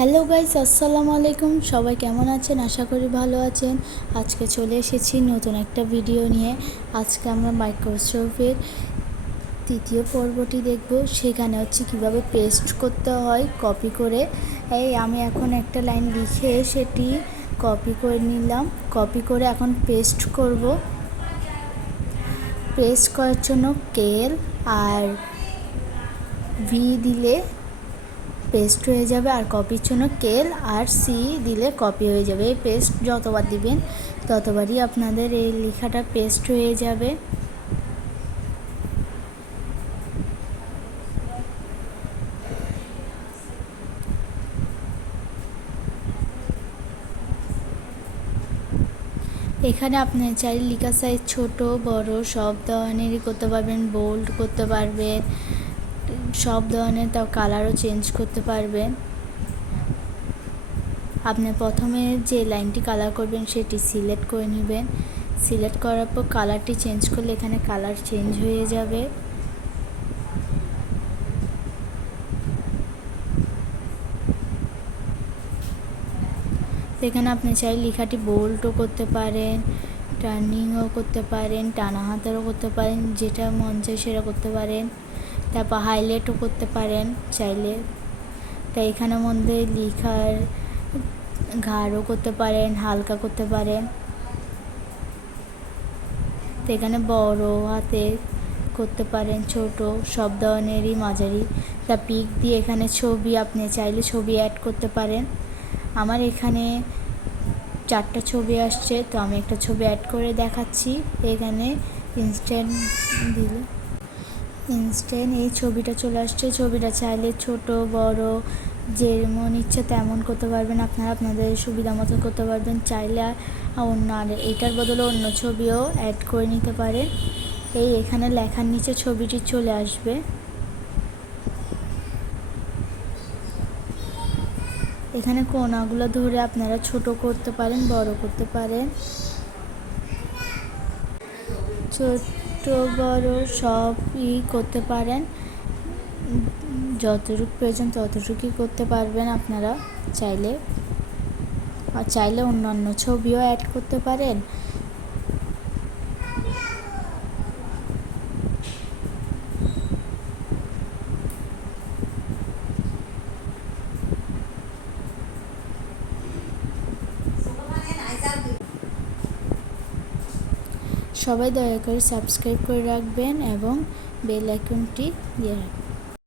Hello guys, আসসালামু আলাইকুম। সবাই কেমন আছেন? আশা করি ভালো আছেন। আজকে চলে এসেছি নতুন একটা ভিডিও নিয়ে। আজকে আমরা মাইক্রোসফটের তৃতীয় পর্বটি দেখব। সেখানে হচ্ছে কিভাবে পেস্ট করতে হয় কপি করে। আমি এখন একটা লাইন লিখে সেটি কপি করে নিলাম। কপি করে এখন পেস্ট করব। পেস্ট করার জন্য কেএল আর ভি দিলে পেস্ট হয়ে যাবে, আর কপির জন্য কেল আর সি দিলে কপি হয়ে যাবে। এই পেস্ট যতবার দিবেন ততবারই আপনাদের এই লেখাটা পেস্ট হয়ে যাবে। এখানে আপনি চাইলে লেখা সাইজ ছোট বড় সব ধরনেরই করতে পারবেন, বোল্ড করতে পারবেন, সব ধরনের তাও কালারও চেঞ্জ করতে পারবেন। আপনি প্রথমে যে লাইনটি কালার করবেন সেটি সিলেক্ট করে নেবেন। সিলেক্ট করার পর কালারটি চেঞ্জ করলে এখানে কালার চেঞ্জ হয়ে যাবে। এখানে আপনি চাই লেখাটি বোল্ডও করতে পারেন, টার্নিংও করতে পারেন, টানা হাতেরও করতে পারেন, যেটা মন চায় সেটা করতে পারেন। তারপর হাইলাইটও করতে পারেন চাইলে। তাই এখানের মধ্যে লেখার গাঢ়ও করতে পারেন, হালকা করতে পারেন। তো এখানে বড় হাতে করতে পারেন, ছোট সব ধরনেরই, মাঝারি। তা পিক দিয়ে এখানে ছবি আপনি চাইলে ছবি অ্যাড করতে পারেন। আমার এখানে 4টা ছবি আসছে, তো আমি একটা ছবি অ্যাড করে দেখাচ্ছি। এখানে ইনস্ট্যান্ট দিলে ইনস্ট্যান্ট এই ছবিটা চলে আসছে। ছবিটা চাইলে ছোট বড় যেমন ইচ্ছা তেমন করতে পারবেন, আপনারা আপনাদের সুবিধা মতো করতে পারবেন। চাইলে অন্য আর এটার বদলে অন্য ছবিও অ্যাড করে নিতে পারেন। এখানে লেখার নিচে ছবিটি চলে আসবে। এখানে কোণাগুলো ধরে আপনারা ছোট করতে পারেন, বড় করতে পারেন। ছোট বড় সবই করতে পারেন, যতটুকু প্রয়োজন ততটুকুই করতে পারবেন আপনারা চাইলে। আর চাইলে অন্যান্য ছবিও অ্যাড করতে পারেন। সবাই দয়া করে সাবস্ক্রাইব করে রাখবেন এবং বেল আইকনটি দিয়ে রাখবেন।